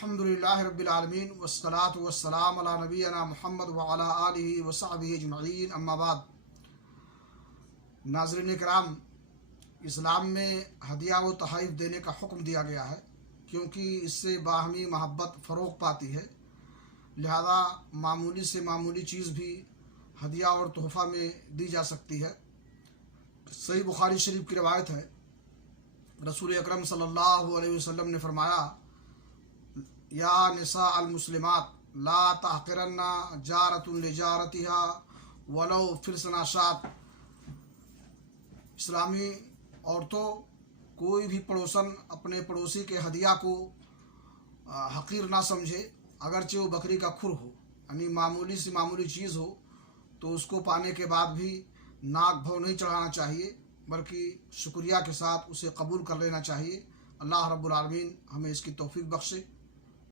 الحمدللہ رب العالمین والصلاة والسلام علی نبینا محمد وعلی آلہ وصحبہ اجمعین، اما بعد۔ ناظرین کرام، اسلام میں ہدیہ و تحائف دینے کا حکم دیا گیا ہے کیونکہ اس سے باہمی محبت فروغ پاتی ہے، لہذا معمولی سے معمولی چیز بھی ہدیہ اور تحفہ میں دی جا سکتی ہے۔ صحیح بخاری شریف کی روایت ہے، رسول اکرم صلی اللہ علیہ وسلم نے فرمایا، یا نساء المسلمات لا تحقرن جارۃ لجارتها ولو فرسنا شات۔ اسلامی عورتوں، کوئی بھی پڑوسن اپنے پڑوسی کے ہدیہ کو حقیر نہ سمجھے، اگرچہ وہ بکری کا کھر ہو، یعنی معمولی سے معمولی چیز ہو تو اس کو پانے کے بعد بھی ناک بھو نہیں چڑھانا چاہیے، بلکہ شکریہ کے ساتھ اسے قبول کر لینا چاہیے۔ اللہ رب العالمین ہمیں اس کی توفیق بخشے۔